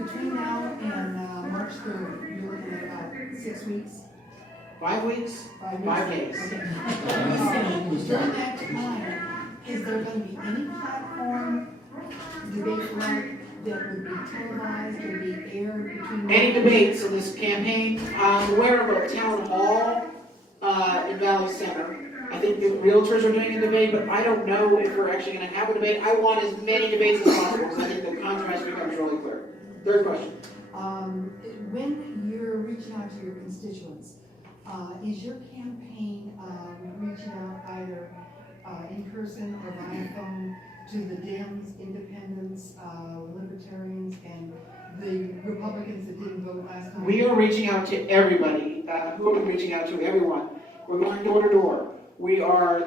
Between now and March 3rd, you're looking at about 6 weeks? 5 weeks? 5 days. Okay. During that time, is there going to be any platform debate like that would be televised or be aired between? Any debates in this campaign? I'm aware of a town hall in Valley Center. I think the realtors are doing a debate, but I don't know if we're actually going to have a debate. I want as many debates as possible because I think the contrast becomes really clear. Third question. When you're reaching out to your constituents, is your campaign reaching out either in person or via phone to the Dems, Independents, Libertarians, and the Republicans that didn't vote last time? We are reaching out to everybody. Who are we reaching out to? Everyone. We're going door to door. We are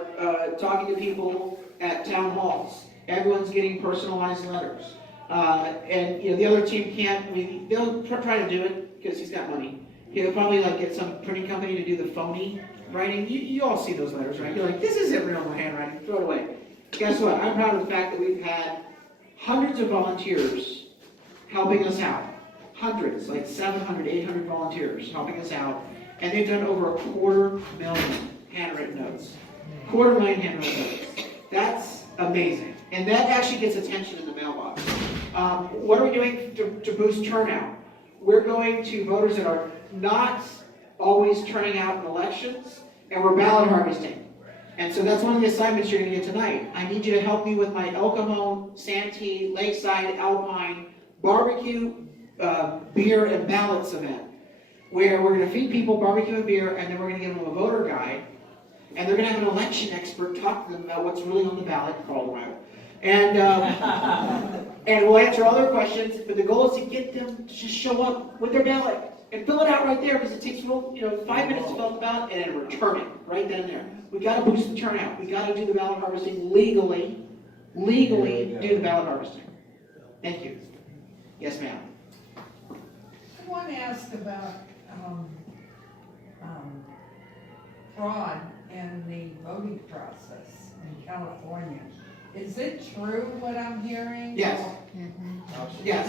talking to people at town halls. Everyone's getting personalized letters. And you know the other team can't. I mean, they'll try to do it because he's got money. He'll probably like get some printing company to do the phony writing. You all see those letters, right? You're like, this isn't real handwriting. Throw it away. Guess what? I'm proud of the fact that we've had hundreds of volunteers helping us out. Hundreds, like 700, 800 volunteers helping us out. And they've done over 250,000 handwritten notes. 250,000 handwritten notes. That's amazing. And that actually gets attention in the mailbox. What are we doing to boost turnout? We're going to voters that are not always turning out in elections, and we're ballot harvesting. And so that's one of the assignments you're going to get tonight. I need you to help me with my El Cajon, Santee, Lakeside, Alpine barbecue, beer, and ballots event, where we're going to feed people barbecue and beer, and then we're going to give them a voter guide, and they're going to have an election expert talk to them about what's really on the ballot in Colorado. And and we'll answer all their questions, but the goal is to get them to just show up with their ballot and fill it out right there because it takes 5 minutes to fill out the ballot and then return it right then and there. We got to boost the turnout. We got to do the ballot harvesting legally do the ballot harvesting. Thank you. Yes, ma'am. I want to ask about fraud in the voting process in California. Is it true what I'm hearing? Yes. Yes.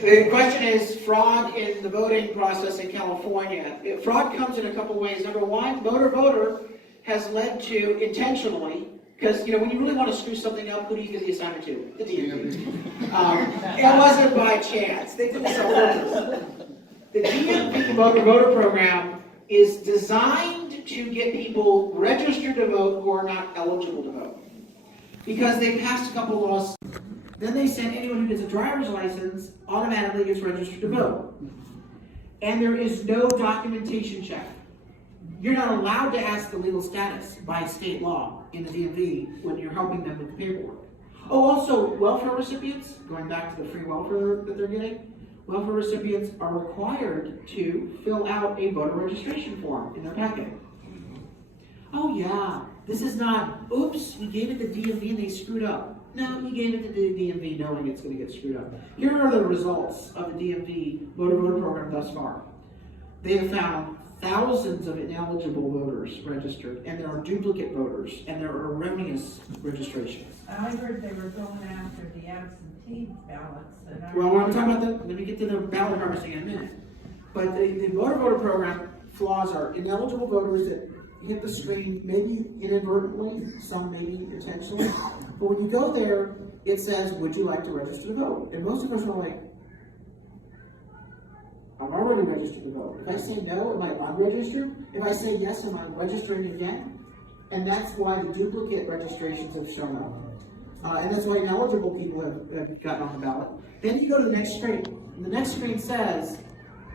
The question is fraud in the voting process in California. Fraud comes in a couple ways. Number one, voter has led to intentionally, because when you really want to screw something up, who do you give the assignment to? The DMV. It wasn't by chance. They did this on purpose. The DMV voter program is designed to get people registered to vote who are not eligible to vote. Because they passed a couple laws. Then they said anyone who gets a driver's license automatically gets registered to vote. And there is no documentation check. You're not allowed to ask the legal status by state law in the DMV when you're helping them with the paperwork. Oh, also, welfare recipients, going back to the free welfare that they're getting, welfare recipients are required to fill out a voter registration form in their packet. Oh yeah, this is not, oops, we gave it to DMV and they screwed up. No, you gave it to the DMV knowing it's going to get screwed up. Here are the results of the DMV voter program thus far. They have found thousands of ineligible voters registered, and there are duplicate voters, and there are erroneous registrations. I heard they were going after the absentee ballots and I. Well, when I'm talking about let me get to the ballot harvesting in a minute. But the voter program flaws are ineligible voters that hit the screen, maybe inadvertently, some maybe intentionally. But when you go there, it says, would you like to register to vote? And most of us are like, I'm already registered to vote. If I say no, am I unregistered? If I say yes, am I registering again? And that's why the duplicate registrations have shown up. And that's why ineligible people have gotten on the ballot. Then you go to the next screen. And the next screen says,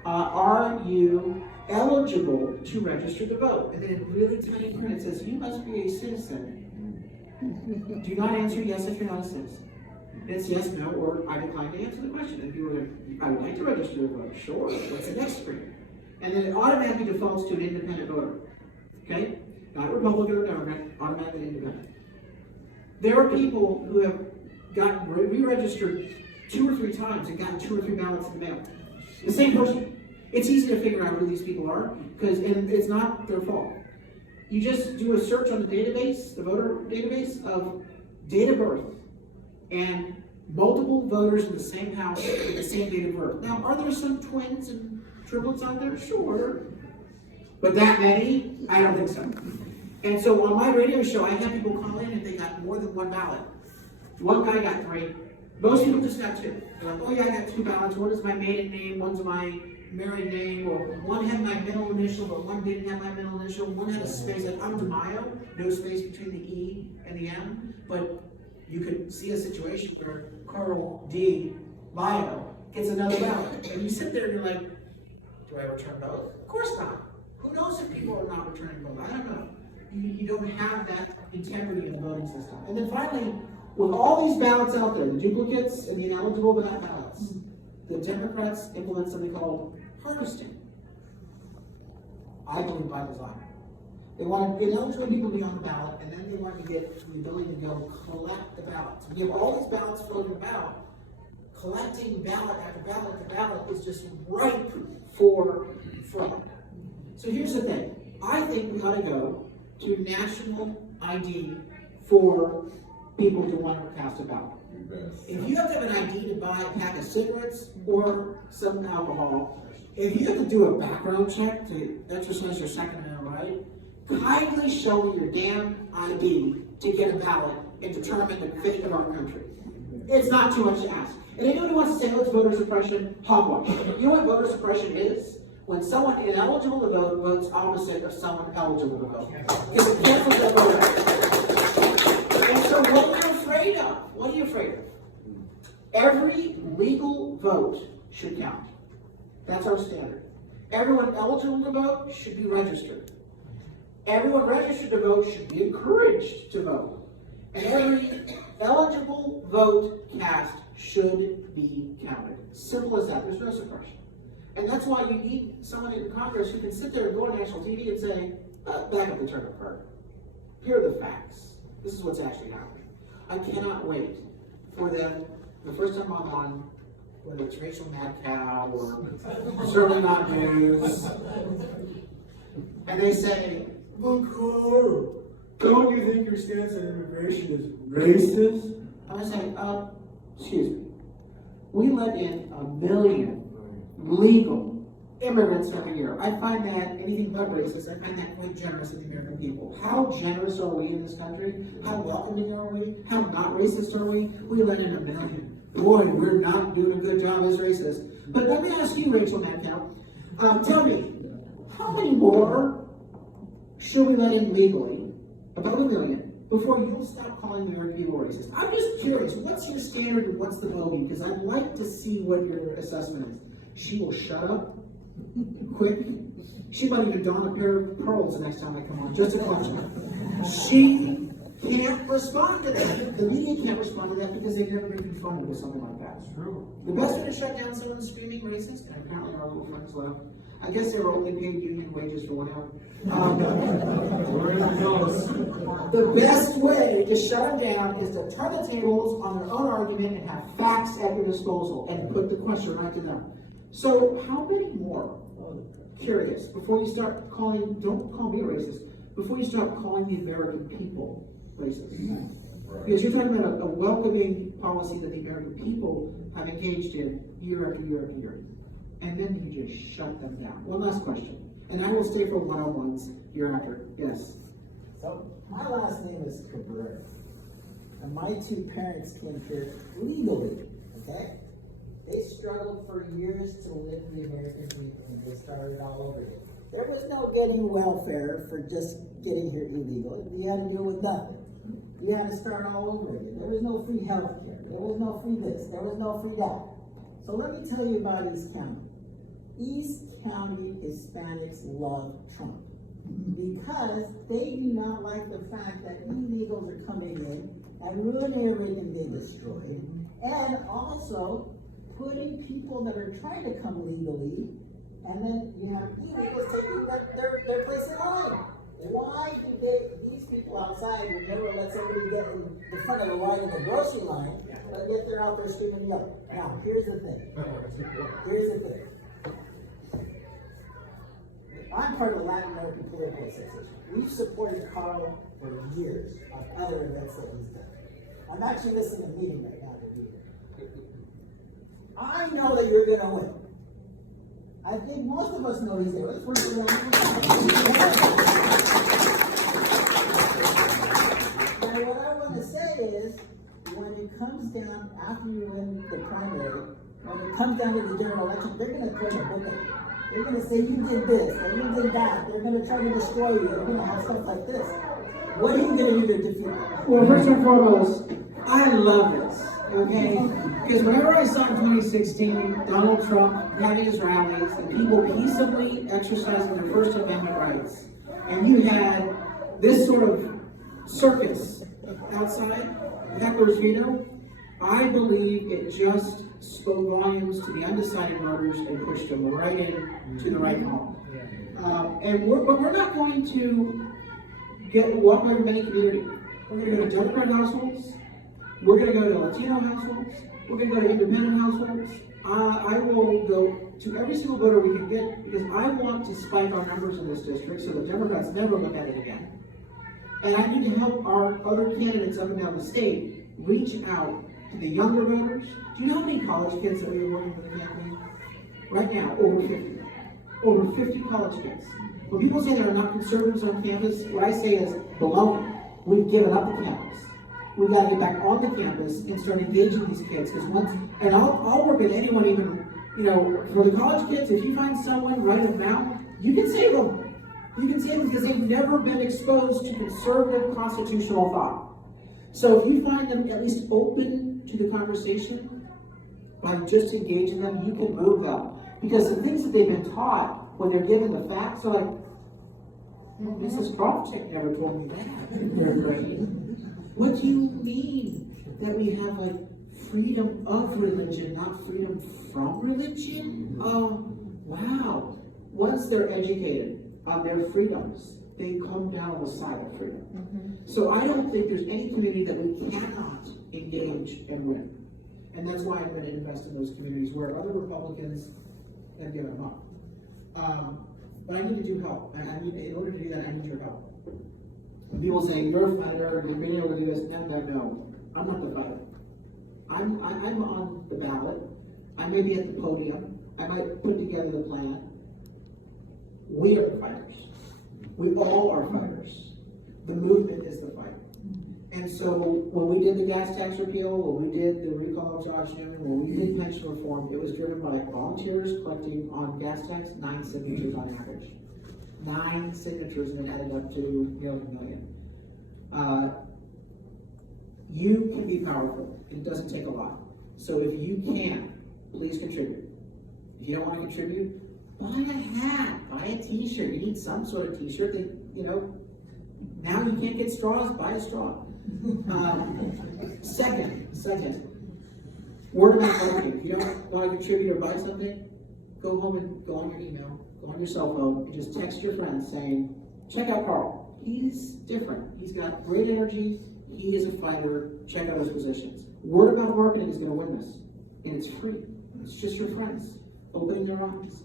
are you eligible to register to vote? And then in really tiny print it says, you must be a citizen. Do not answer yes if you're not a citizen. It's yes, no, or I decline to answer the question. If you were, I would like to register to vote. Sure. What's the next screen? And then it automatically defaults to an independent voter. Okay? Not Republican or Democrat, automatically independent. There are people who have gotten re-registered 2 or 3 times and gotten 2 or 3 ballots in the mail. The same person. It's easy to figure out who these people are, and it's not their fault. You just do a search on the database, the voter database, of date of birth, and multiple voters in the same house with the same date of birth. Now, are there some twins and triplets out there? Sure. But that many? I don't think so. And so on my radio show, I had people call in if they got more than 1 ballot. One guy got 3. Most people just got 2. They're like, oh yeah, I got 2 ballots. One is my maiden name, one's my married name, or one had my middle initial, but one didn't have my middle initial. One had a space, like I'm DeMaio, no space between the E and the M, but you could see a situation where Carl D. Maio gets another ballot. And you sit there and you're like, do I return both? Of course not. Who knows if people are not returning both? I don't know. You don't have that integrity in the voting system. And then finally, with all these ballots out there, the duplicates and the ineligible ballots, the Democrats implement something called harvesting. I believe by design. They want ineligible people to be on the ballot, and then they want to get the ability to go collect the ballots. We have all these ballots floating about. Collecting ballot after ballot after ballot is just ripe for fraud. So here's the thing. I think we ought to go to national ID for people who want to cast a ballot. If you have to have an ID to buy a pack of cigarettes or some alcohol, if you have to do a background check to exercise your Second Amendment right, kindly show me your damn ID to get a ballot and determine the fate of our country. It's not too much to ask. And anyone who wants to say, oh, it's voter suppression, hogwash. You know what voter suppression is? When someone ineligible to vote votes opposite of someone eligible to vote. Because it cancels their vote. And so what are you afraid of? What are you afraid of? Every legal vote should count. That's our standard. Everyone eligible to vote should be registered. Everyone registered to vote should be encouraged to vote. And every eligible vote cast should be counted. Simple as that. There's no suppression. And that's why you need someone in Congress who can sit there and go on national TV and say, back up the turnip card. Here are the facts. This is what's actually happening. I cannot wait for them, the first time I'm on, whether it's Rachel Mad Cow or Certainly Not News, and they say, McCarr, don't you think your stance on immigration is racist? I say, excuse me. We let in 1 million legal immigrants every year. I find that anything but racist. I find that quite generous of the American people. How generous are we in this country? How welcoming are we? How not racist are we? We let in 1 million. Boy, we're not doing a good job as racists. But let me ask you, Rachel Metcalf, tell me, how many more should we let in legally, about 1 million, before you'll stop calling the American people racist? I'm just curious, what's your standard and what's the bogey? Because I'd like to see what your assessment is. She will shut up quick. She might even don a pair of pearls the next time I come on, just to clutch her. She can't respond to that. The media can't respond to that because they've never been confronted with something like that. It's true. The best way to shut down someone screaming racist, and apparently our little friends left, I guess they were only paid union wages for 1 hour. The best way to shut them down is to turn the tables on their own argument and have facts at your disposal and put the question right to them. So how many more curious, before you start calling, don't call me racist, before you start calling the American people racist. Because you're talking about a welcoming policy that the American people have engaged in year after year after year. And then you just shut them down. One last question, and I will stay for one-on-ones hereafter. Yes? So, my last name is Cabrera, and my two parents came here legally, okay? They struggled for years to live the American dream, and they started all over again. There was no getting welfare for just getting here illegal. You had to deal with nothing. You had to start all over again. There was no free health care. There was no free this. There was no free that. So let me tell you about East County. East County Hispanics love Trump because they do not like the fact that illegals are coming in and ruining everything they destroyed, and also putting people that are trying to come legally, and then you have illegals taking their place in line. Why do these people outside would never let somebody get in the front of the line in the grocery line, but yet they're out there screaming and yelling? Now, here's the thing. I'm part of the Latin American Political Association. We've supported Carl for years on other events that he's done. I'm actually missing a meeting right now to be here. I know that you're going to win. I think most of us know he's there. Let's work around. Now, what I want to say is, when it comes down, after you win the primary, when it comes down to the general election, they're going to throw the book at you. They're going to say, you did this, and you did that. They're going to try to destroy you. They're going to have stuff like this. What are you going to do to defeat them? Well, first and foremost, I love this, okay? Because whenever I saw in 2016 Donald Trump having his rallies and people peaceably exercising their First Amendment rights, and you had this sort of circus outside, heckler's veto, I believe it just spoke volumes to the undecided voters and pushed them right in to the right column. But we're not going to walk over many communities. We're going to go to Democrat households. We're going to go to Latino households. We're going to go to independent households. I will go to every single voter we can get because I want to spike our numbers in this district so the Democrats never look at it again. And I need to help our other candidates up and down the state reach out to the younger voters. Do you know how many college kids that we are working with the campaign? Right now, over 50. Over 50 college kids. When people say there are not conservatives on campus, what I say is baloney. We've given up the campus. We've got to get back on the campus and start engaging these kids. Because and I'll work with anyone, even, for the college kids, if you find someone right now, you can save them. You can save them because they've never been exposed to conservative constitutional thought. So if you find them at least open to the conversation, by just engaging them, you can move them. Because the things that they've been taught when they're given the facts are like, Mrs. Krawczyk never told me that. What do you mean that we have freedom of religion, not freedom from religion? Oh, wow. Once they're educated on their freedoms, they come down on the side of freedom. So I don't think there's any community that we cannot engage and win. And that's why I'm going to invest in those communities where other Republicans have given them up. But I need to do help. In order to do that, I need your help. When people say, you're a fighter, you're being able to do this, no. I'm not the fighter. I'm on the ballot. I may be at the podium. I might put together the plan. We are the fighters. We all are fighters. The movement is the fight. And so when we did the gas tax repeal, when we did the recall of Josh Newman, when we did pension reform, it was driven by volunteers collecting on gas tax 9 signatures on average. 9 signatures, and it added up to nearly a million. You can be powerful. It doesn't take a lot. So if you can, please contribute. If you don't want to contribute, buy a hat, buy a t-shirt. You need some sort of t-shirt that, now you can't get straws, buy a straw. Second, word of mouth marketing. If you don't want to contribute or buy something, go home and go on your email, go on your cell phone, and just text your friends saying, check out Carl. He's different. He's got great energy. He is a fighter. Check out his positions. Word of mouth marketing is going to win this. And it's free. It's just your friends opening their eyes.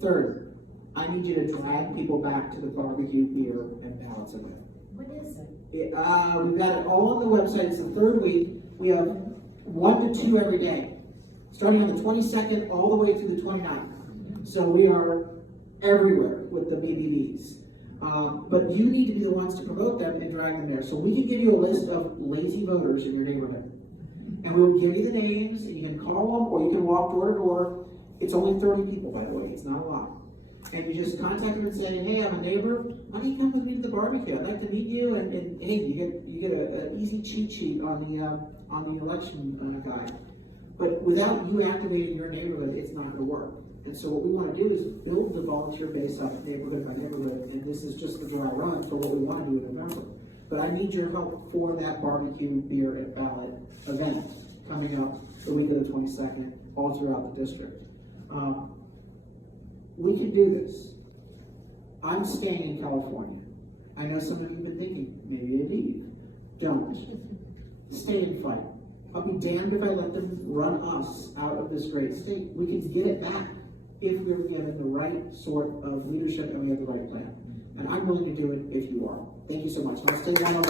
Third, I need you to drag people back to the barbecue, beer, and ballots event. What is it? We've got it all on the website. It's the third week. We have 1 to 2 every day, starting on the 22nd all the way through the 29th. So we are everywhere with the BBBs. But you need to be the ones to promote them and drag them there. So we can give you a list of lazy voters in your neighborhood. And we will give you the names, and you can call them, or you can walk door to door. It's only 30 people, by the way. It's not a lot. And you just contact them and say, hey, I'm a neighbor. Why don't you come with me to the barbecue? I'd like to meet you. And hey, you get an easy cheat sheet on the election guide. But without you activating your neighborhood, it's not going to work. And so what we want to do is build the volunteer base up neighborhood by neighborhood. And this is just the dry run for what we want to do in November. But I need your help for that barbecue, beer, and ballot event coming up the week of the 22nd, all throughout the district. We can do this. I'm staying in California. I know some of you have been thinking, maybe I leave. Don't. Stay and fight. I'll be damned if I let them run us out of this great state. We can get it back if we're given the right sort of leadership and we have the right plan. And I'm willing to do it if you are. Thank you so much. Let's take one more.